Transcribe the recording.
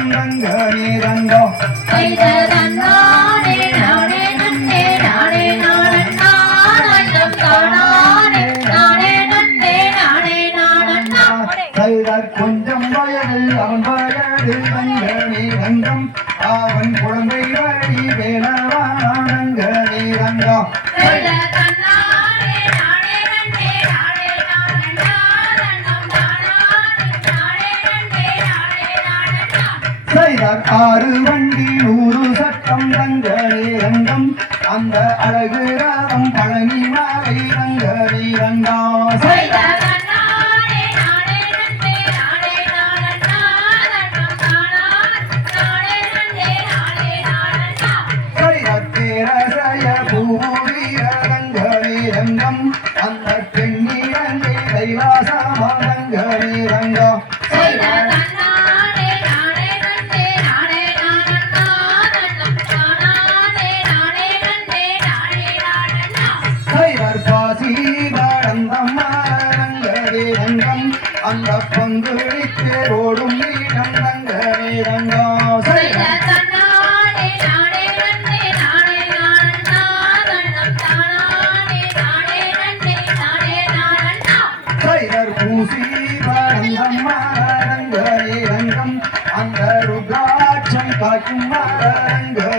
சத்தம் ரங்கனே ரங்கா கொஞ்சம் வயது அவன் வயது ரங்கனே ரங்கம் அவன் குழந்தை வழி வேளவா ரங்கனே ரங்கா செய்தார் 6 வண்டி 100 சட்டம் ரங்கனே ரங்கம் அந்த அழகு ராகம் பழனி மாலை ரங்கனே ரங்கா செய்தார் பேரசய பூரீர ரங்கனே ரங்கம் அந்த பெண்ணிரங்கை கைலாசமா ரங்கனே ரங்கா பாசி பாடந்தம்மா ரங்கனே ரங்கம் அந்த பங்குழித்து ஓடும் நீடம் ரங்கனே ரங்கா பூசி பாடந்தம்மா ரங்கனே ரங்கம் அந்த ருத்ராட்சம் காக்கும் ரங்க